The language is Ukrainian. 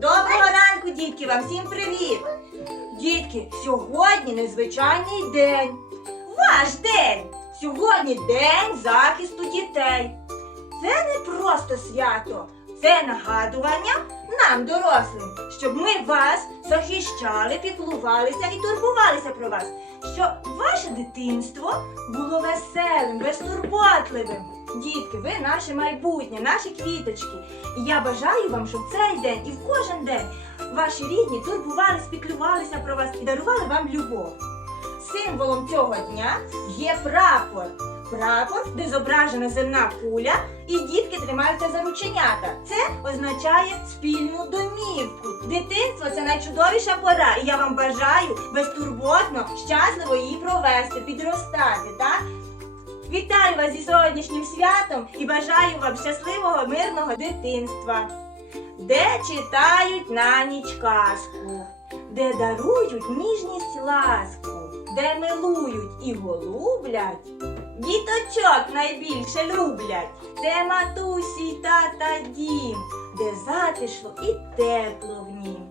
Доброго ранку, дітки! Вам всім привіт! Дітки, сьогодні незвичайний день. Ваш день! Сьогодні день захисту дітей. Це не просто свято, це нагадування нам, дорослим, щоб ми вас захищали, піклувалися і турбувалися про вас, щоб ваше дитинство було веселим, безтурботливим. Дітки, ви наше майбутнє, наші квіточки. І я бажаю вам, щоб цей день і в кожен день ваші рідні турбувалися, піклувалися про вас і дарували вам любов. Символом цього дня є прапор. Прапор, де зображена земна куля, і дітки тримаються за рученята. Це означає спільну домівку. Дитинство це найчудовіша пора, і я вам бажаю безтурботно, щасливо її провести, підростати. Так? Вітаю вас зі сьогоднішнім святом і бажаю вам щасливого, мирного дитинства, де читають на ніч казку, де дарують ніжність ласку, де милують і голублять. Діточок найбільше люблять. Це матусі й тата дім, де затишно і тепло в нім.